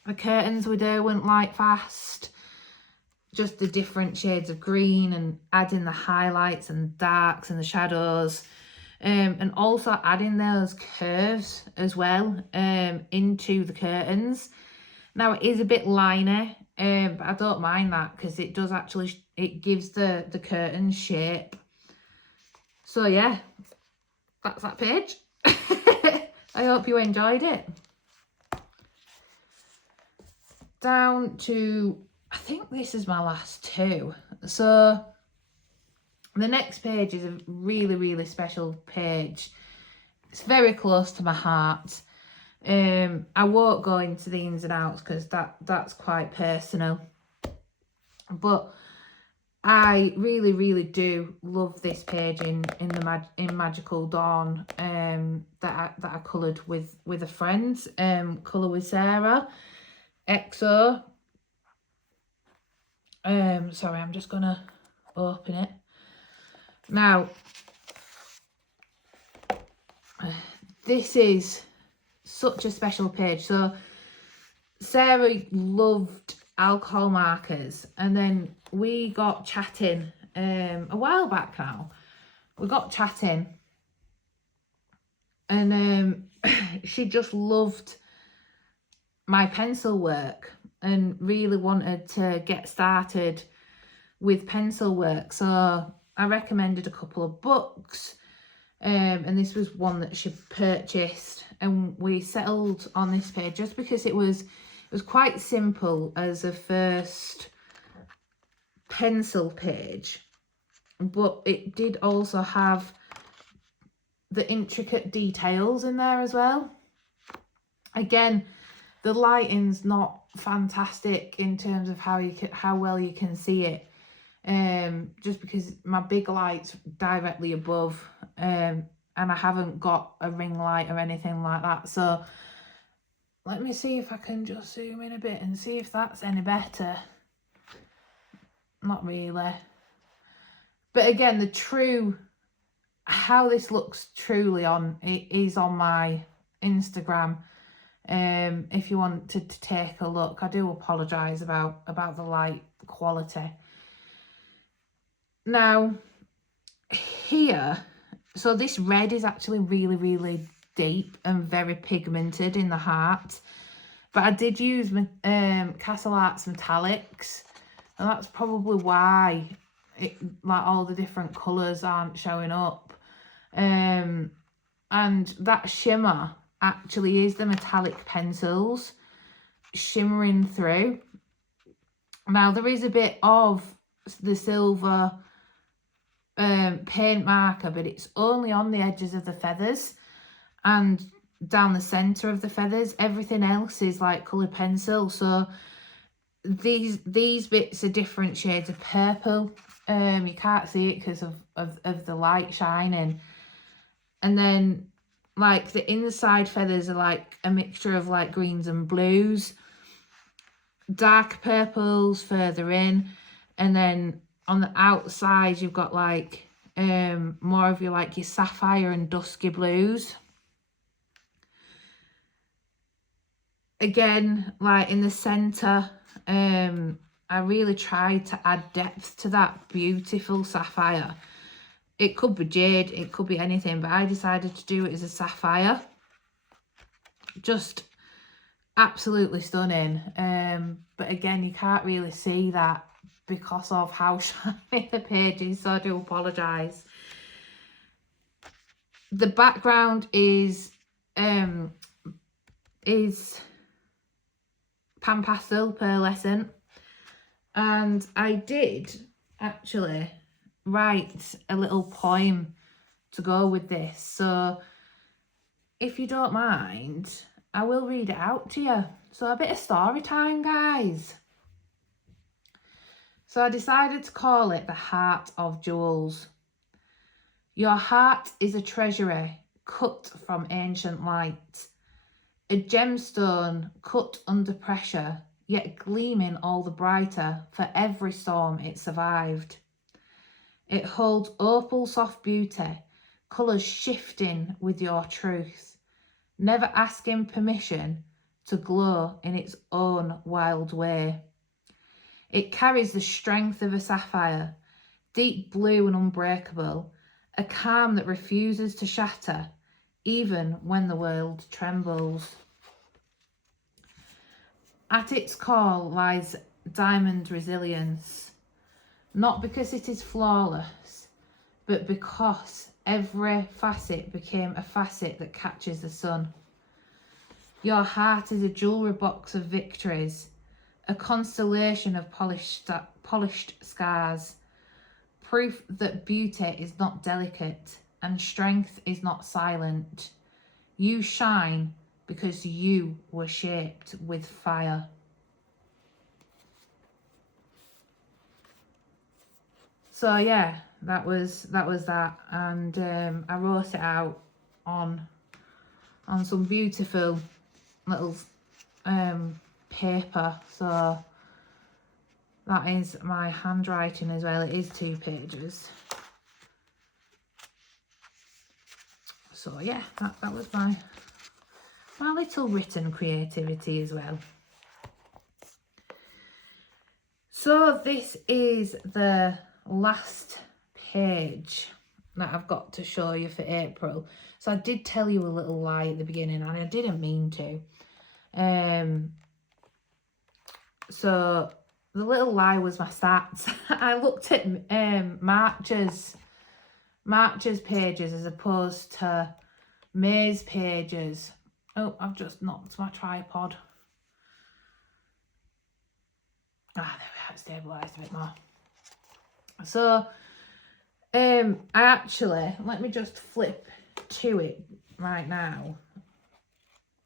The curtains were Derwent Lightfast, just the different shades of green, and adding the highlights and darks and the shadows. And also adding those curves as well into the curtains. Now it is a bit liner, but I don't mind that, because it does actually, it gives the curtains shape. So yeah, that's that page. I hope you enjoyed it. Down to, I think this is my last two. So the next page is a really, really special page. It's very close to my heart. I won't go into the ins and outs, because that's quite personal. But I really, really do love this page in Magical Dawn that I coloured with a friend. Colour with Sarah, XO. Sorry, I'm just gonna open it. Now, this is such a special page. So Sarah loved alcohol markers, and then we got chatting a while back now. We got chatting, and she just loved my pencil work and really wanted to get started with pencil work. So I recommended a couple of books, and this was one that she purchased, and we settled on this page just because it was was quite simple as a first pencil page, but it did also have the intricate details in there as well. Again, the lighting's not fantastic in terms of how well you can see it, just because my big light's directly above, and I haven't got a ring light or anything like that. So let me see if I can just zoom in a bit and see if that's any better. Not really. But again, how this looks truly it is on my Instagram. If you wanted to take a look, I do apologise about the light quality. Now here, so this red is actually really, really deep and very pigmented in the heart, but I did use Castle Arts metallics, and that's probably why like all the different colours aren't showing up. And that shimmer actually is the metallic pencils shimmering through. Now there is a bit of the silver paint marker, but it's only on the edges of the feathers and down the centre of the feathers. Everything else is like coloured pencil. So these bits are different shades of purple. You can't see it because of the light shining. And then like the inside feathers are like a mixture of like greens and blues, dark purples further in, and then on the outside you've got like more of your sapphire and dusky blues. Again, like in the centre, I really tried to add depth to that beautiful sapphire. It could be jade, it could be anything, but I decided to do it as a sapphire. Just absolutely stunning. But again, you can't really see that because of how shiny the page is, so I do apologise. The background is pan pastel pearlescent, and I did actually write a little poem to go with this, so if you don't mind, I will read it out to you. So a bit of story time, guys. So I decided to call it The Heart of Jewels. Your heart is a treasury cut from ancient light, a gemstone cut under pressure, yet gleaming all the brighter for every storm it survived. It holds opal soft beauty, colours shifting with your truth, never asking permission to glow in its own wild way. It carries the strength of a sapphire, deep blue and unbreakable, a calm that refuses to shatter, even when the world trembles. At its core lies diamond resilience, not because it is flawless, but because every facet became a facet that catches the sun. Your heart is a jewellery box of victories, a constellation of polished scars, proof that beauty is not delicate and strength is not silent. You shine because you were shaped with fire. So yeah, that was that, and I wrote it out on some beautiful little paper. So that is my handwriting as well. It is 2 pages. So yeah, that was my little written creativity as well. So this is the last page that I've got to show you for April. So I did tell you a little lie at the beginning, and I didn't mean to. So the little lie was my stats. I looked at March's pages as opposed to May's pages. Oh, I've just knocked my tripod. there we are, stabilised a bit more. So I actually, let me just flip to it right now.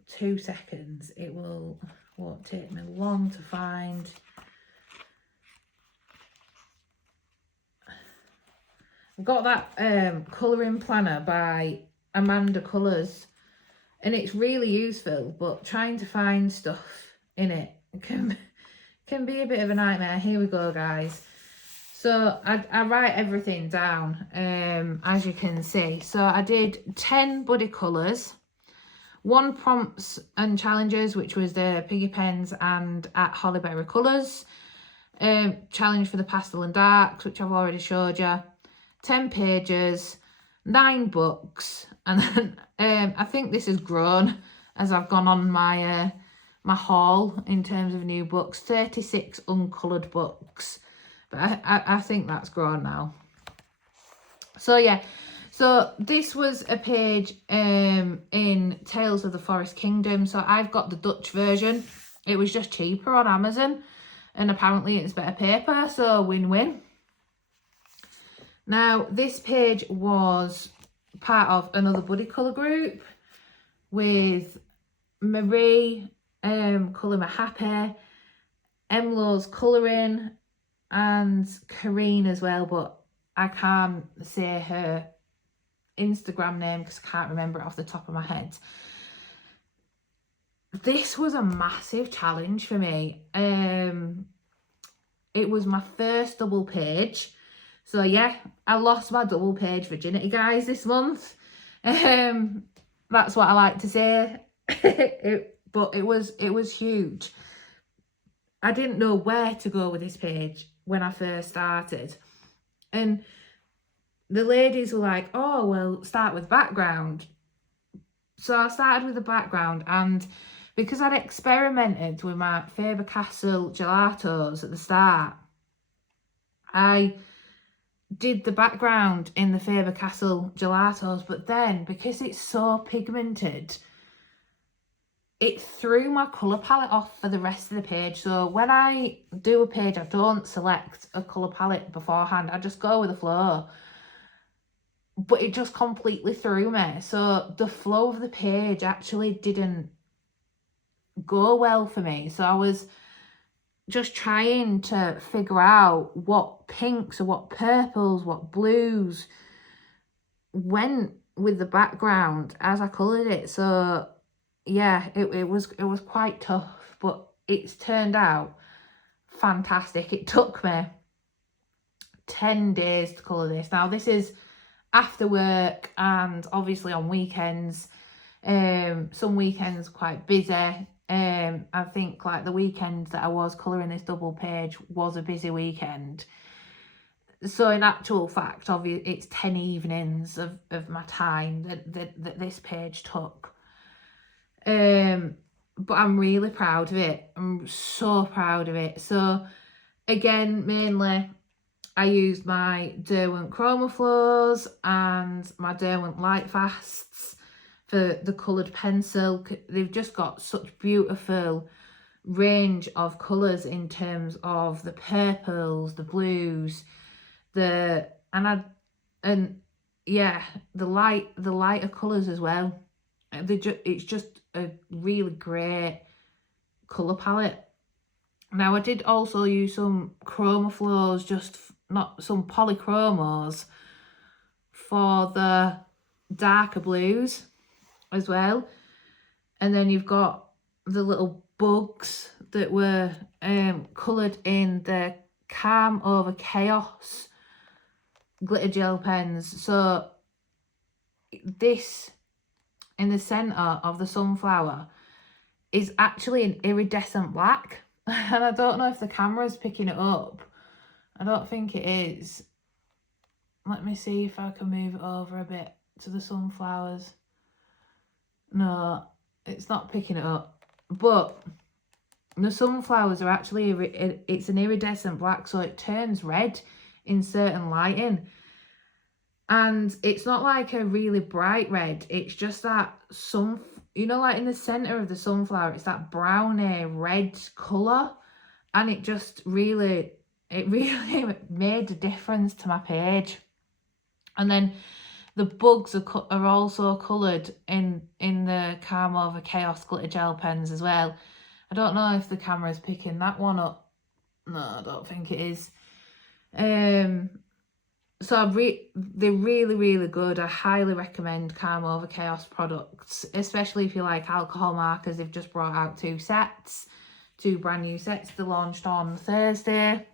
2 seconds. It won't take me long to find. I've got that colouring planner by Amanda Colours, and it's really useful, but trying to find stuff in it can be a bit of a nightmare. Here we go, guys. So I write everything down, as you can see. So I did 10 buddy colours, 1 prompts and challenges, which was the Piggy Pens and at Hollyberry Colours. Challenge for the pastel and darks, which I've already showed you. 10 pages, 9 books, and then I think this has grown as I've gone on my my haul in terms of new books. 36 uncoloured books, but I think that's grown now. So yeah, so this was a page in Tales of the Forest Kingdom. So I've got the Dutch version. It was just cheaper on Amazon, and apparently it's better paper, so win-win. Now, this page was part of another buddy colour group with Marie, Colour Me Happy, Emlo's colouring, and Karine as well, but I can't say her Instagram name because I can't remember it off the top of my head. This was a massive challenge for me. It was my first double page. So yeah, I lost my double page virginity, guys, this month. That's what I like to say. But it was huge. I didn't know where to go with this page when I first started. And the ladies were like, oh, well, start with background. So I started with the background, and because I'd experimented with my Faber-Castell gelatos at the start, I did the background in the Faber-Castell gelatos, but then because it's so pigmented, it threw my colour palette off for the rest of the page. So when I do a page, I don't select a colour palette beforehand. I just go with the flow. But it just completely threw me. So the flow of the page actually didn't go well for me. So I was just trying to figure out what pinks or what purples, what blues went with the background as I coloured it. So yeah, it was quite tough, but it's turned out fantastic. It took me 10 days to colour this. Now this is after work and obviously on weekends. Some weekends quite busy. I think like the weekend that I was colouring this double page was a busy weekend. So in actual fact, obviously it's 10 evenings of my time that this page took. But I'm really proud of it. I'm so proud of it. So again, mainly I used my Derwent Chroma Flows and my Derwent Lightfasts for the coloured pencil. They've just got such beautiful range of colours in terms of the purples, the blues, the lighter colours as well. It's just a really great colour palette. Now I did also use some Chroma Flows, just not some polychromos for the darker blues as well. And then you've got the little bugs that were coloured in the Calm Over Chaos glitter gel pens. So this in the centre of the sunflower is actually an iridescent black. And I don't know if the camera's picking it up. I don't think it is. Let me see if I can move it over a bit to the sunflowers. No, it's not picking it up. But the sunflowers are actually, it's an iridescent black, so it turns red in certain lighting. And it's not like a really bright red. It's just that like in the centre of the sunflower, it's that browny red colour. and it really made a difference to my page. And then the bugs are also coloured in the Calm Over Chaos glitter gel pens as well. I don't know if the camera's picking that one up. No, I don't think it is. So they're really good. I highly recommend Calm Over Chaos products, especially if you like alcohol markers. They've just brought out two brand new sets. They launched on Thursday.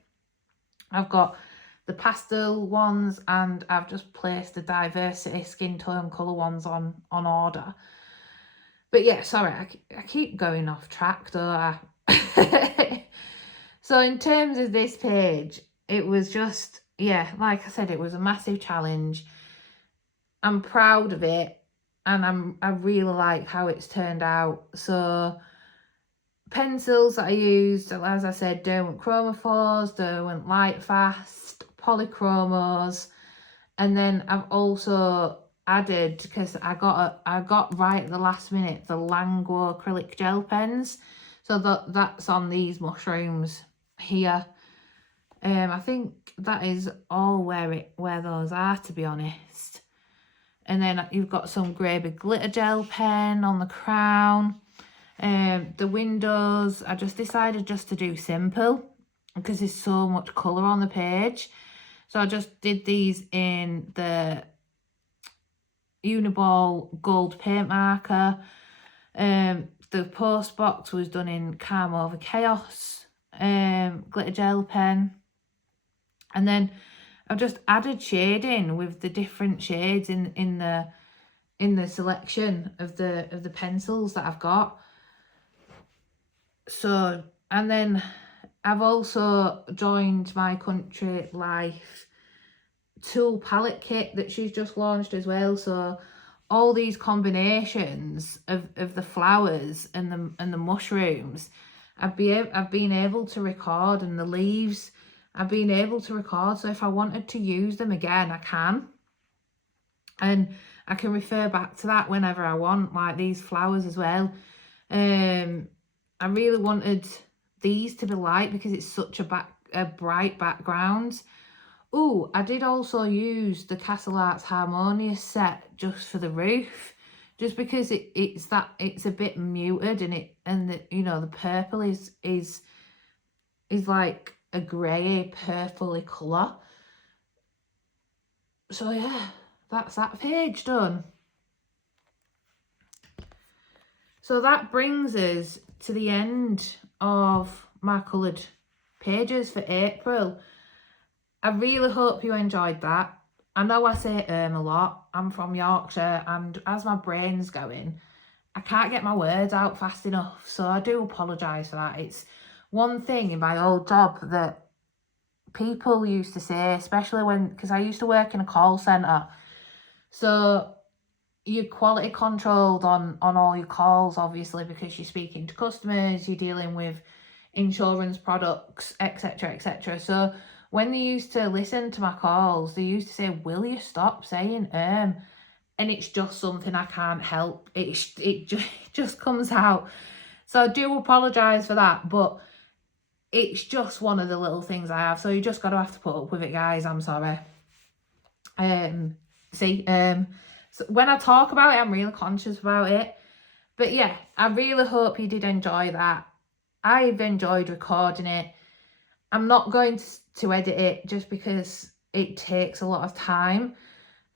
I've got the pastel ones, and I've just placed the diversity skin tone colour ones on order. But yeah, sorry, I keep going off track, don't I? So in terms of this page, it was just, yeah, like I said, it was a massive challenge. I'm proud of it, and I really like how it's turned out. So pencils that I used, as I said, Derwent Chromophores, Derwent Lightfast, Polychromos, and then I've also added, because I got right at the last minute, the Lango acrylic gel pens. So that's on these mushrooms here. I think that is all where those are, to be honest. And then you've got some Graby glitter gel pen on the crown. The windows, I just decided just to do simple because there's so much colour on the page. So I just did these in the Uniball gold paint marker. The post box was done in Calm Over Chaos glitter gel pen. And then I've just added shading with the different shades in the selection of the pencils that I've got. So, and then I've also joined my Country Life tool palette kit that she's just launched as well. So all these combinations of the flowers and the mushrooms, I've been able to record, and the leaves I've been able to record. So if I wanted to use them again, I can, and I can refer back to that whenever I want, like these flowers as well. I really wanted these to be light because it's such a bright background. Oh, I did also use the Castle Arts Harmonious set just for the roof, just because it's a bit muted, and the purple is like a grey purpley colour. So yeah, that's that page done. So that brings us to the end of my coloured pages for April. I really hope you enjoyed that. I know I say a lot. I'm from Yorkshire, and as my brain's going, I can't get my words out fast enough. So I do apologise for that. It's one thing in my old job that people used to say, especially because I used to work in a call centre. So you're quality controlled on all your calls, obviously, because you're speaking to customers, you're dealing with insurance products, etc, etc. So when they used to listen to my calls, they used to say, will you stop saying and it's just something I can't help. It just comes out. So I do apologise for that, but it's just one of the little things I have. So you just got to have to put up with it, guys. I'm sorry. So when I talk about it, I'm really conscious about it. But yeah, I really hope you did enjoy that. I've enjoyed recording it. I'm not going to edit it just because it takes a lot of time.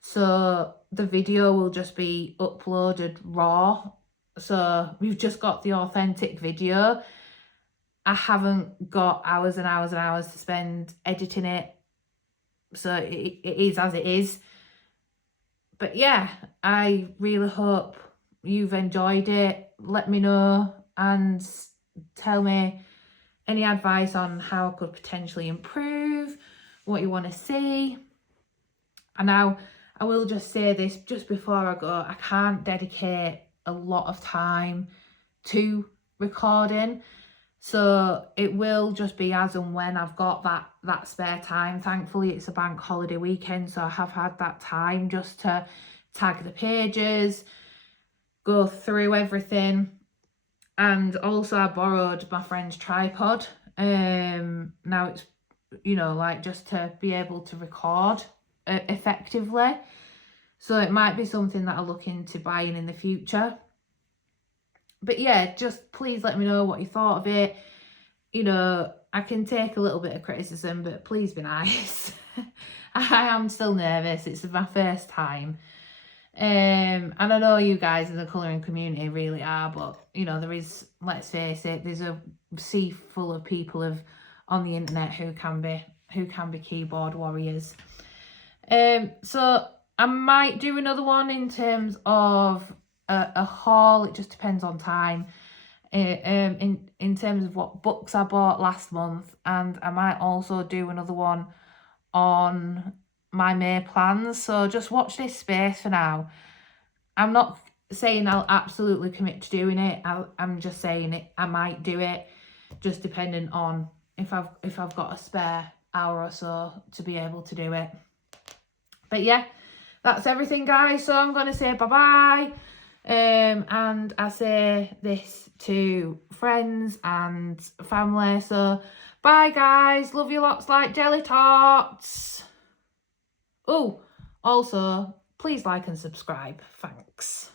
So the video will just be uploaded raw. So we've just got the authentic video. I haven't got hours and hours and hours to spend editing it. So it is as it is. But yeah, I really hope you've enjoyed it. Let me know and tell me any advice on how I could potentially improve, what you want to see. And now I will just say this just before I go, I can't dedicate a lot of time to recording. So it will just be as and when I've got that spare time. Thankfully, it's a bank holiday weekend, so I have had that time just to tag the pages, go through everything. And also I borrowed my friend's tripod Now it's, you know, like just to be able to record effectively. So it might be something that I look into buying in the future. But yeah, just please let me know what you thought of it. You know, I can take a little bit of criticism, but please be nice. I am still nervous. It's my first time. And I know you guys in the colouring community really are, but you know, there is, let's face it, there's a sea full of people on the internet who can be keyboard warriors. So I might do another one in terms of a haul. It just depends on time. In terms of what books I bought last month, and I might also do another one on my May plans. So just watch this space for now. I'm not saying I'll absolutely commit to doing it. I'm just saying I might do it, just depending on if I've got a spare hour or so to be able to do it. But yeah, that's everything, guys. So I'm going to say bye-bye. And I say this to friends and family. So bye, guys. Love you lots like jelly tots. Oh, also, please like and subscribe. Thanks.